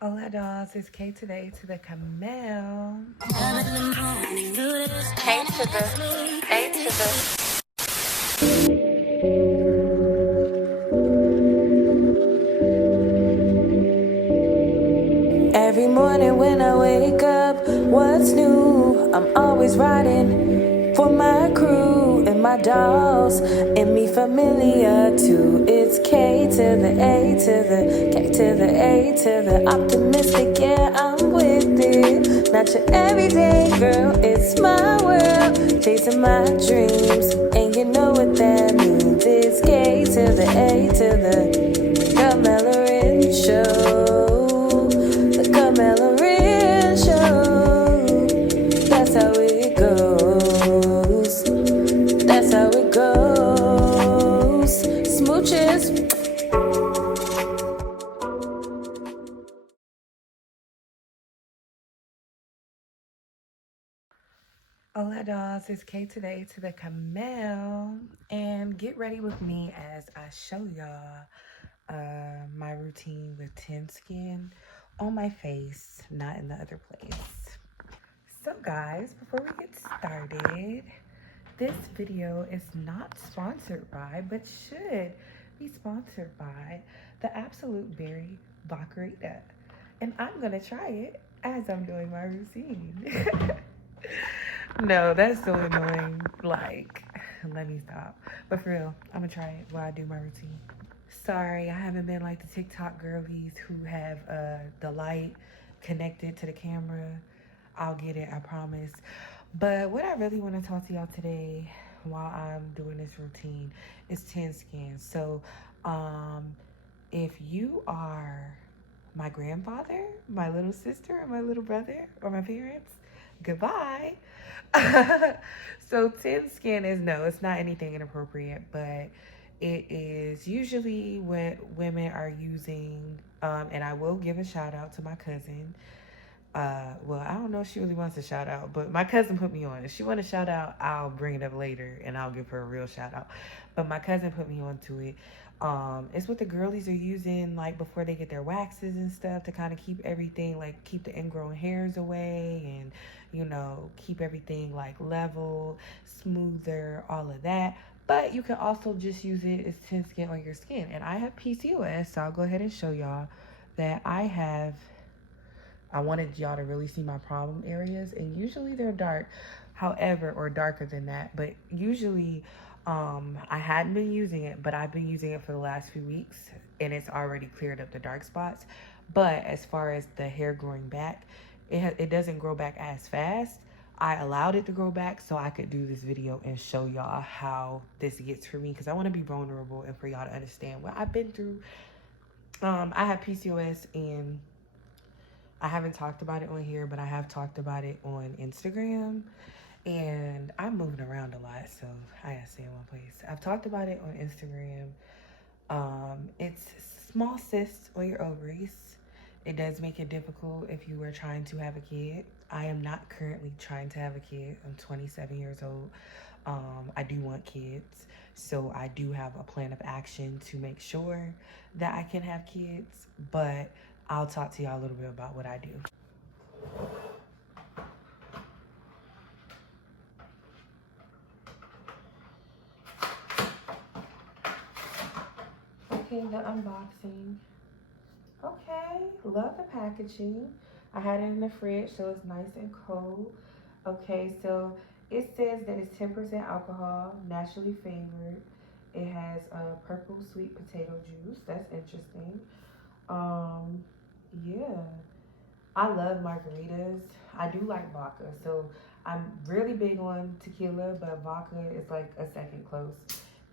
Hola dolls, it's K to the A to the Camel. K to the A to the. Every morning when I wake up, what's new? I'm always riding for my crew and my dolls and me familiar too. It's K to the A to the K to the A to the optimistic, yeah, I'm with it. Not your everyday girl, it's my world, chasing my dreams, and you know what that means. It's K to the A to the Camilla Show. The Camilla Show. That's how it goes. That's how it goes. Smooches. Hola dolls, it's K to the A to the Camel. And get ready with me as I show y'all my routine with tin skin on my face, not in the other place. So guys, before we get started, this video is not sponsored by, but should be sponsored by the Absolute Berry Vodkarita. And I'm gonna try it as I'm doing my routine. No, that's so annoying. Like, let me stop. But for real, I'm gonna try it while I do my routine. Sorry, I haven't been like the TikTok girlies who have the light connected to the camera. I'll get it, I promise. But what I really want to talk to y'all today while I'm doing this routine is tin skin. So, um, if you are my grandfather, my little sister, or my little brother, or my parents, goodbye. So tin skin is no, it's not anything inappropriate, but it is usually what women are using. And I will give a shout out to my cousin. Well, I don't know if she really wants a shout out, but my cousin put me on. If she wants a shout out, I'll bring it up later and I'll give her a real shout out. But my cousin put me onto it. It's what the girlies are using like before they get their waxes and stuff to kind of keep everything like keep the ingrown hairs away and keep everything like level, smoother, all of that. But you can also just use it as tin skin on your skin. And I have PCOS, so I'll go ahead and show y'all that I wanted y'all to really see my problem areas, and usually they're dark, however, or darker than that. But usually, I hadn't been using it, but I've been using it for the last few weeks, and it's already cleared up the dark spots. But as far as the hair growing back, it doesn't grow back as fast. I allowed it to grow back so I could do this video and show y'all how this gets for me because I want to be vulnerable and for y'all to understand what I've been through. I have PCOS and I haven't talked about it on here, but I have talked about it on Instagram. And I'm moving around a lot, so I gotta stay in one place. I've talked about it on Instagram. It's small cysts on your ovaries. It does make it difficult if you are trying to have a kid. I am not currently trying to have a kid. I'm 27 years old. I do want kids, so I do have a plan of action to make sure that I can have kids, but I'll talk to y'all a little bit about what I do. Okay, the unboxing. Okay, love the packaging. I had it in the fridge, so it's nice and cold. Okay, so it says that it's 10% alcohol, naturally flavored. It has purple sweet potato juice. That's interesting. Um, yeah. I love margaritas. I do like vodka, so I'm really big on tequila, but vodka is like a second close.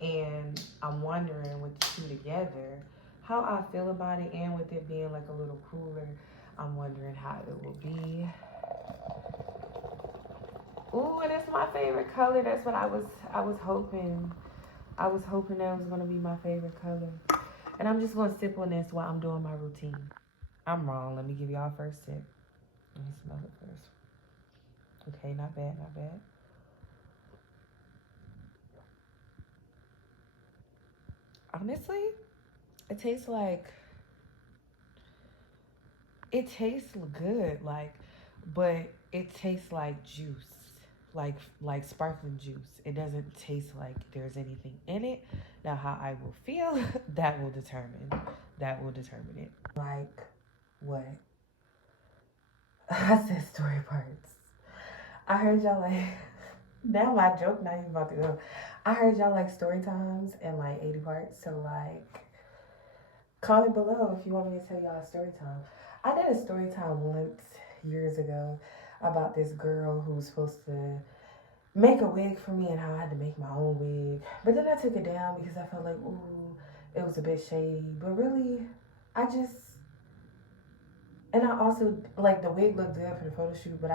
And I'm wondering with the two together, how I feel about it, and with it being like a little cooler, I'm wondering how it will be. Ooh, and it's my favorite color. That's what I was hoping. I was hoping that was gonna be my favorite color. And I'm just gonna sip on this while I'm doing my routine. I'm wrong. Let me give y'all a first sip. Let me smell it first. Okay, not bad, not bad. Honestly, it tastes like it tastes good, like, but it tastes like juice, like sparkling juice. It doesn't taste like there's anything in it. Now, how I will feel, that will determine it. Like what? I said story parts. I heard y'all like. Now my joke not even about to go. I heard y'all like story times and like 80 parts. So like, comment below if you want me to tell y'all a story time. I did a story time once years ago about this girl who was supposed to make a wig for me and how I had to make my own wig. But then I took it down because I felt like, ooh, it was a bit shady. But really, I just, and I also, like, the wig looked good for the photo shoot, but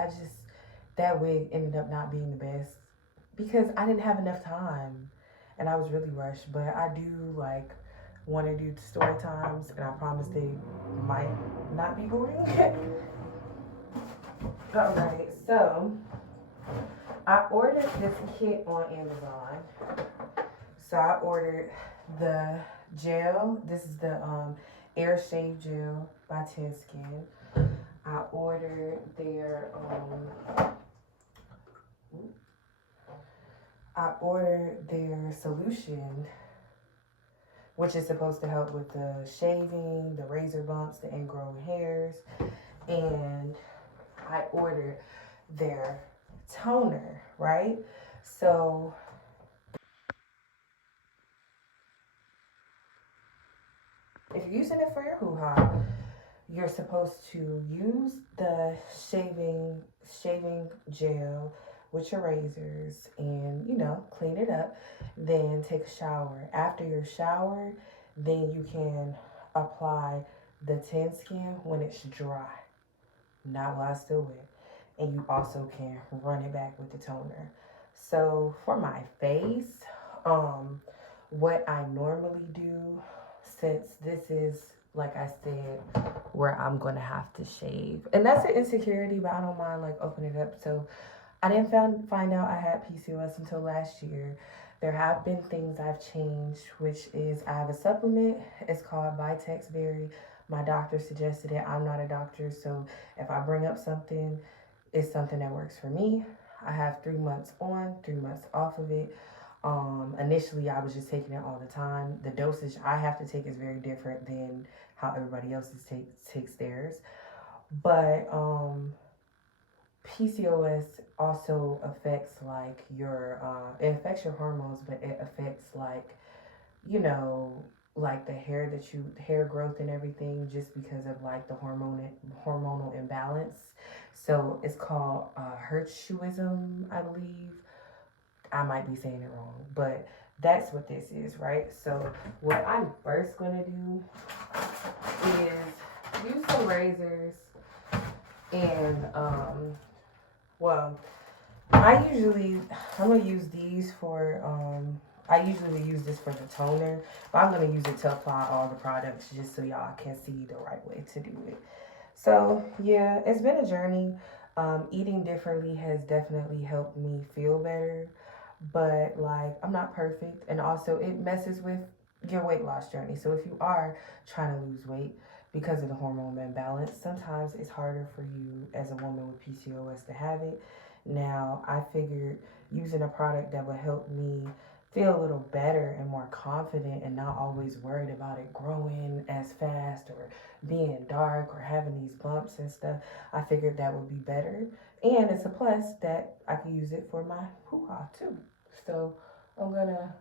that wig ended up not being the best because I didn't have enough time and I was really rushed. But I do, like, want to do story times, and I promise they might not be boring. Alright, so I ordered this kit on Amazon. So I ordered the gel. This is the Air Shave Gel by Ten Skin. I ordered their solution, which is supposed to help with the shaving, the razor bumps, the ingrown hairs, and I ordered their toner, right? So if you're using it for your hoo-ha, you're supposed to use the shaving gel with your razors and, clean it up. Then take a shower. After your shower, then you can apply the Ten Skin when it's dry, not while it's still wet. And you also can run it back with the toner. So for my face, what I normally do, since this is, like I said, where I'm gonna have to shave, and that's an insecurity, but I don't mind like opening it up. So I didn't find out I had PCOS until last year. There have been things I've changed, which is I have a supplement. It's called Vitex Berry. My doctor suggested it. I'm not a doctor, so if I bring up something, it's something that works for me. I have 3 months on, 3 months off of it. Initially, I was just taking it all the time. The dosage I have to take is very different than how everybody else takes theirs. But PCOS also affects like it affects your hormones, but it affects like, like the hair growth and everything, just because of like the hormonal imbalance. So it's called Hirsutism, I believe. I might be saying it wrong, but that's what this is, right? So what I'm first gonna do is use some razors and well, I'm gonna use these for I usually use this for the toner, but I'm gonna use it to apply all the products just so y'all can see the right way to do it. So yeah, it's been a journey. Eating differently has definitely helped me feel better, but like I'm not perfect, and also it messes with your weight loss journey. So if you are trying to lose weight because of the hormone imbalance, sometimes it's harder for you as a woman with PCOS to have it. Now, I figured using a product that would help me feel a little better and more confident and not always worried about it growing as fast or being dark or having these bumps and stuff, I figured that would be better. And it's a plus that I can use it for my hoo-ha too. So I'm gonna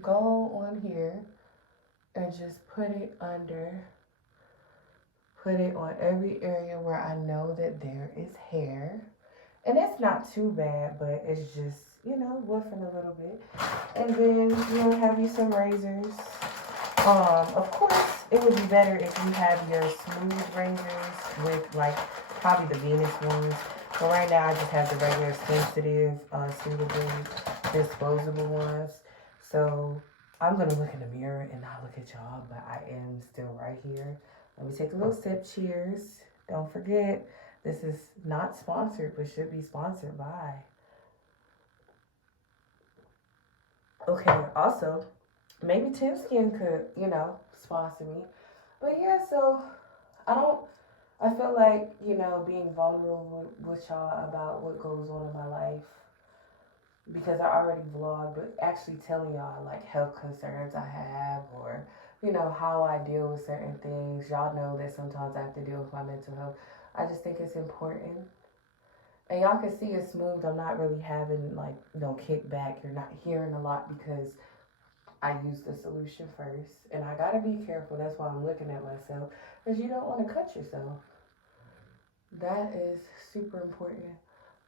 go on here and just put it on every area where I know that there is hair. And it's not too bad, but it's just, woofing a little bit. And then you'll have you some razors. Of course, it would be better if you have your smooth razors with like probably the Venus ones. But right now I just have the regular sensitive, single blade, disposable ones. So I'm gonna look in the mirror and not look at y'all, but I am still right here. Let me take a little sip. Cheers. Don't forget, this is not sponsored, but should be sponsored by. Okay, also, maybe Ten Skin could, sponsor me. But yeah, so I I feel like, being vulnerable with y'all about what goes on in my life, because I already vlog, but actually telling y'all like health concerns I have, or how I deal with certain things. Y'all know that sometimes I have to deal with my mental health. I just think it's important. And y'all can see it's smooth. I'm not really having like no kickback. You're not hearing a lot because I use the solution first. And I gotta be careful. That's why I'm looking at myself. Because you don't want to cut yourself. That is super important.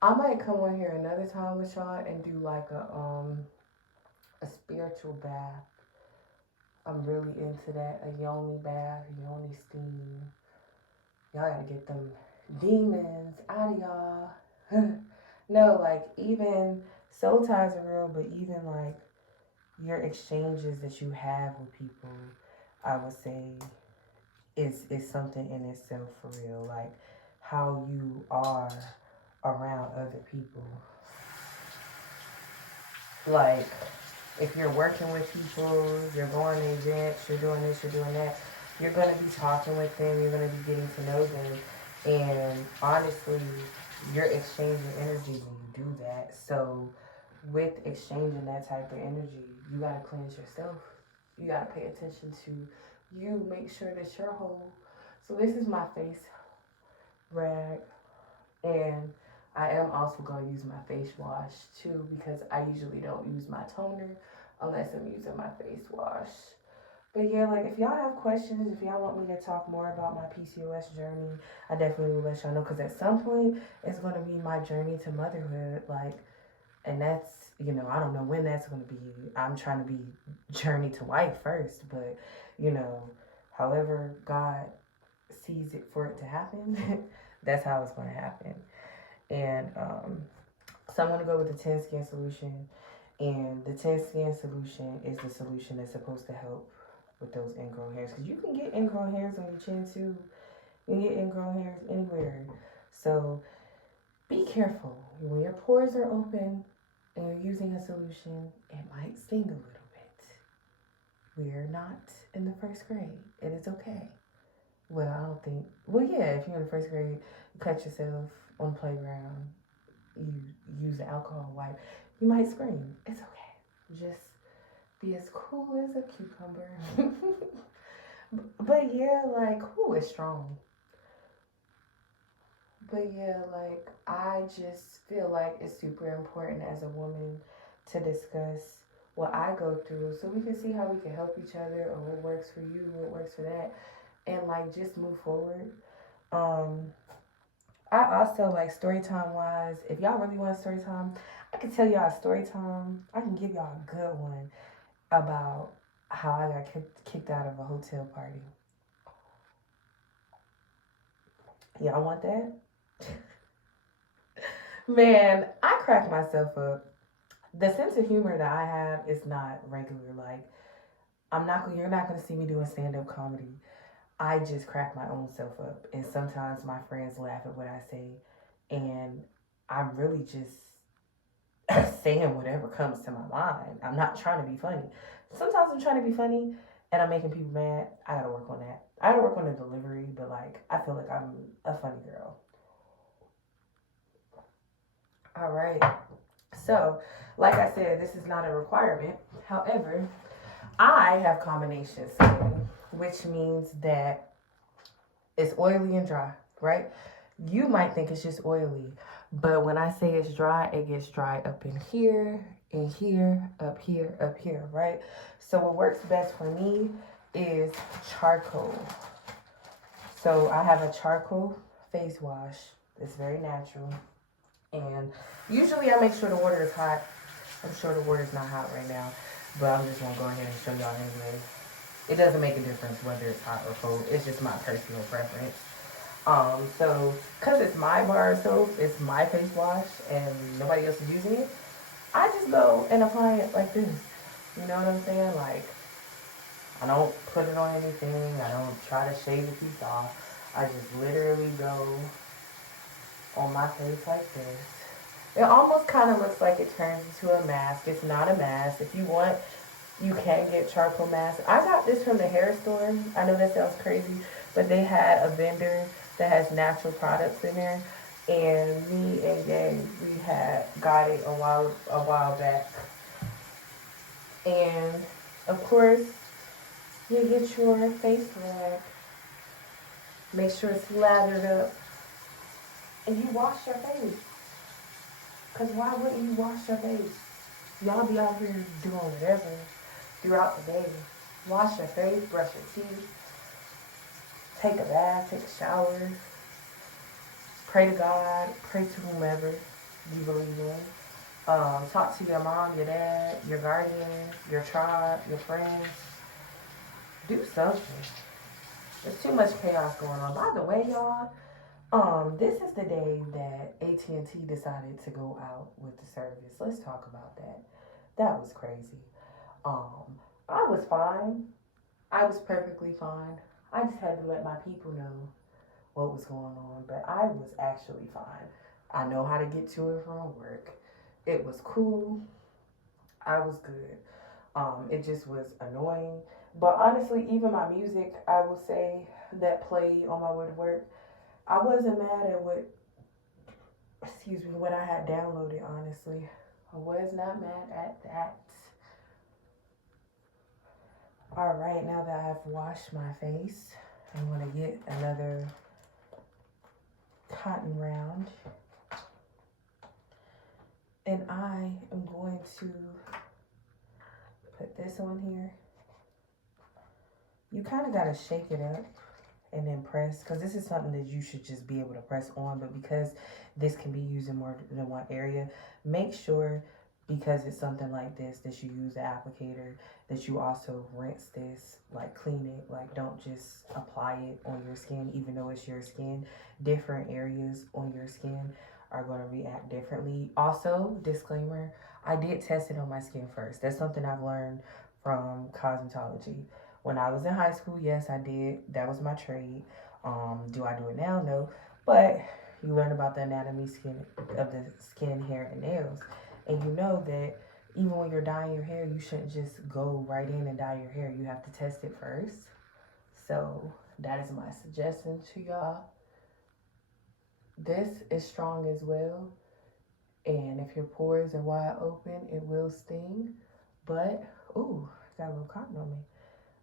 I might come on here another time with y'all and do like a spiritual bath. I'm really into that. A yoni bath, yoni steam. Y'all gotta get them demons out of y'all. No, like even soul ties are real, but even like your exchanges that you have with people, I would say is something in itself for real. Like how you are around other people. Like if you're working with people, you're going to events, you're doing this, you're doing that, you're going to be talking with them, you're going to be getting to know them. And honestly, you're exchanging energy when you do that. So with exchanging that type of energy, you got to cleanse yourself. You got to pay attention to you, make sure that you're whole. So this is my face rag, and I am also going to use my face wash too, because I usually don't use my toner unless I'm using my face wash. But yeah, like if y'all have questions, if y'all want me to talk more about my PCOS journey, I definitely will let y'all know, because at some point it's going to be my journey to motherhood. Like, and that's, I don't know when that's going to be. I'm trying to be journey to wife first, but however God sees it for it to happen, that's how it's going to happen. And so I'm going to go with the 10 skin solution. And the 10 skin solution is the solution that's supposed to help with those ingrown hairs. Because you can get ingrown hairs on your chin too. You can get ingrown hairs anywhere. So be careful. When your pores are open and you're using a solution, it might sting a little bit. We're not in the first grade. It is okay. Well, I don't think. Well, yeah, if you're in the first grade, you cut yourself on the playground, you use the alcohol wipe, you might scream. It's okay. Just be as cool as a cucumber. But yeah, like, it's strong. But yeah, like, I just feel like it's super important as a woman to discuss what I go through, so we can see how we can help each other, or what works for you, what works for that, and like just move forward. I also, like, story time wise, if y'all really want a story time, I can tell y'all a story time. I can give y'all a good one about how I got kicked out of a hotel party. Y'all want that? Man, I crack myself up. The sense of humor that I have is not regular. Like, you're not gonna see me doing stand-up comedy. I just crack my own self up, and sometimes my friends laugh at what I say, and I'm really just saying whatever comes to my mind. I'm not trying to be funny. Sometimes I'm trying to be funny, and I'm making people mad. I gotta work on that. I gotta work on the delivery, but like, I feel like I'm a funny girl. All right. So, like I said, this is not a requirement. However, I have combination skin, which means that it's oily and dry, right? You might think it's just oily, but when I say it's dry, it gets dry up in here, up here, right? So what works best for me is charcoal. So I have a charcoal face wash. It's very natural. And usually I make sure the water is hot. I'm sure the water is not hot right now, but I'm just gonna go ahead and show y'all anyway. It doesn't make a difference whether it's hot or cold. It's just my personal preference. So, cause it's my bar soap, it's my face wash, and nobody else is using it, I just go and apply it like this. You know what I'm saying? Like, I don't put it on anything. I don't try to shave the piece off. I just literally go on my face like this. It almost kind of looks like it turns into a mask. It's not a mask. If you want, you can get charcoal mask. I got this from the hair store. I know that sounds crazy, but they had a vendor that has natural products in there. And me and Gabe, we had got it a while back. And of course, you get your face rag. Make sure it's lathered up. And you wash your face. Because why wouldn't you wash your face? Y'all be out here doing whatever throughout the day. Wash your face, brush your teeth, take a bath, take a shower, pray to God, pray to whomever you believe in. Talk to your mom, your dad, your guardian, your tribe, your friends. Do something. There's too much chaos going on. By the way, y'all, this is the day that AT&T decided to go out with the service. Let's talk about that. That was crazy. I was fine. I was perfectly fine. I just had to let my people know what was going on, but I was actually fine. I know how to get to and from work. It was cool. I was good. It just was annoying. But honestly, even my music, I will say, that played on my way to work, I wasn't mad at what I had downloaded, honestly. I was not mad at that. Alright, now that I've washed my face, I'm going to get another cotton round. And I am going to put this on here. You kind of got to shake it up and then press, because this is something that you should just be able to press on, but because this can be used in more than one area, make sure, because it's something like this, that you use the applicator, that you also rinse this, like clean it, like don't just apply it on your skin, even though it's your skin. Different areas on your skin are going to react differently. Also, disclaimer, I did test it on my skin first. That's something I've learned from cosmetology. When I was in high school, yes, I did. That was my trade. Do I do it now? No. But you learn about the anatomy of the skin, hair, and nails. And you know that even when you're dyeing your hair, you shouldn't just go right in and dye your hair. You have to test it first. So that is my suggestion to y'all. This is strong as well. And if your pores are wide open, it will sting. But, ooh, got a little cotton on me.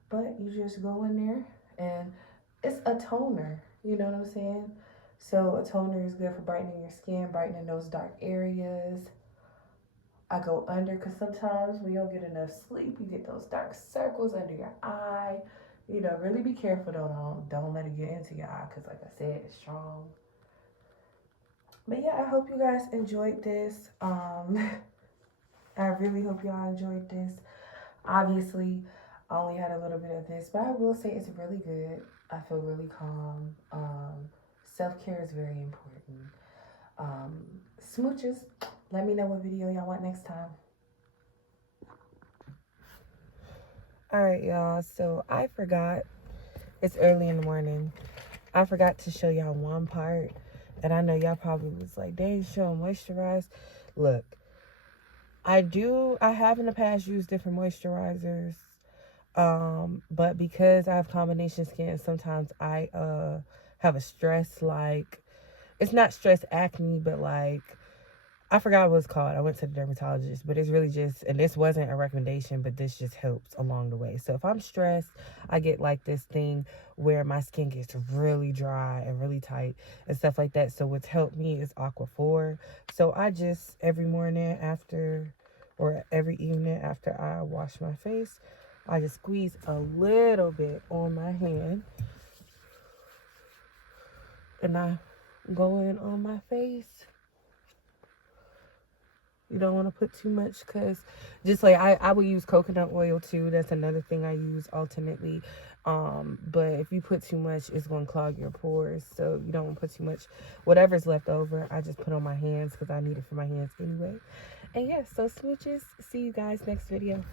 But you just go in there, and it's a toner, you know what I'm saying? So a toner is good for brightening your skin, brightening those dark areas. I go under, because sometimes when you don't get enough sleep, you get those dark circles under your eye. You know, really be careful though. Don't let it get into your eye, because like I said, it's strong. But yeah, I hope you guys enjoyed this. I really hope y'all enjoyed this. Obviously, I only had a little bit of this, but I will say it's really good. I feel really calm. Self-care is very important. Smooches, let me know what video y'all want next time. Alright, y'all, so I forgot. It's early in the morning. I forgot to show y'all one part. And I know y'all probably was like, dang, show moisturize. Look, I have in the past used different moisturizers. But because I have combination skin, sometimes I have a stress, like, it's not stress acne, but like, I forgot what it's called. I went to the dermatologist, but it's really just, and this wasn't a recommendation, but this just helps along the way. So if I'm stressed, I get like this thing where my skin gets really dry and really tight and stuff like that. So what's helped me is Aquaphor. So I just, every morning after, or every evening after I wash my face, I just squeeze a little bit on my hand. And I go in on my face. You don't want to put too much, because just like I would use coconut oil too. That's another thing I use alternately. But if you put too much, it's going to clog your pores. So you don't want to put too much. Whatever's left over, I just put on my hands because I need it for my hands anyway. And yeah, so smooches. See you guys next video.